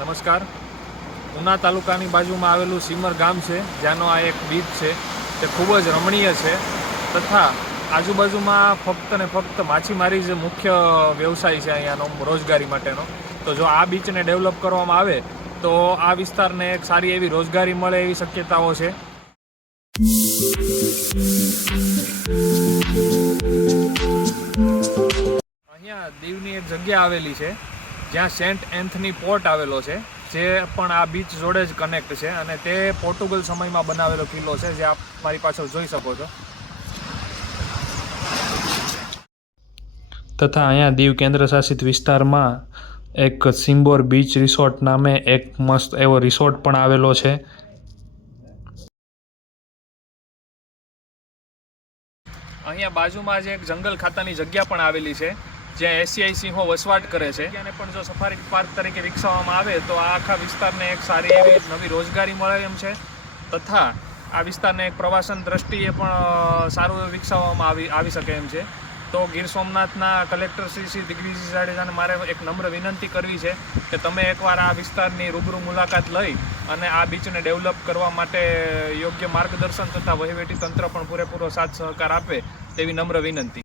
નમસ્કાર. ઉના તાલુકાની બાજુમાં આવેલું સીમર ગામ છે, જ્યાંનો આ એક બીચ છે તે ખૂબ જ રમણીય છે તથા આજુબાજુમાં ફક્ત ને ફક્ત માછીમારી જ મુખ્ય વ્યવસાય છે અહીંયાનો રોજગારી માટેનો. તો જો આ બીચને ડેવલપ કરવામાં આવે તો આ વિસ્તારને એક સારી એવી રોજગારી મળે એવી શક્યતાઓ છે. અહીંયા દીવની એક જગ્યા આવેલી છે જ્યાં સેન્ટ એન્થની પોર્ટ આવેલો છે, જે પણ આ બીચ જોડે જ કનેક્ટ છે અને તે પોર્ટુગલ સમયમાં બનાવેલો કિલ્લો છે, જે આપ મારી પાછળ જોઈ શકો છો. તથા અહીંયા દીવ કેન્દ્ર શાસિત વિસ્તારમાં એક સિમ્બોર બીચ રિસોર્ટ નામે એક મસ્ત એવો રિસોર્ટ પણ આવેલો છે. અહીંયા બાજુમાં જ એક જંગલ ખાતાની જગ્યા પણ આવેલી છે, જ્યાં એશિયાઈ સિંહો વસવાટ કરે છે. અને પણ જો સફારી પાર્ક તરીકે વિકસાવવામાં આવે તો આ આખા વિસ્તારને એક સારી એવી નવી રોજગારી મળે એમ છે તથા આ વિસ્તારને એક પ્રવાસન દ્રષ્ટિએ પણ સારું વિકસાવવામાં આવી શકે એમ છે. તો ગીર સોમનાથના કલેક્ટર શ્રી દિગ્વિજય જાડેજાને મારે એક નમ્ર વિનંતી કરવી છે કે તમે એકવાર આ વિસ્તારની રૂબરૂ મુલાકાત લઈ અને આ બીચને ડેવલપ કરવા માટે યોગ્ય માર્ગદર્શન તથા વહીવટી તંત્ર પણ પૂરેપૂરો સાથ સહકાર આપે તેવી નમ્ર વિનંતી.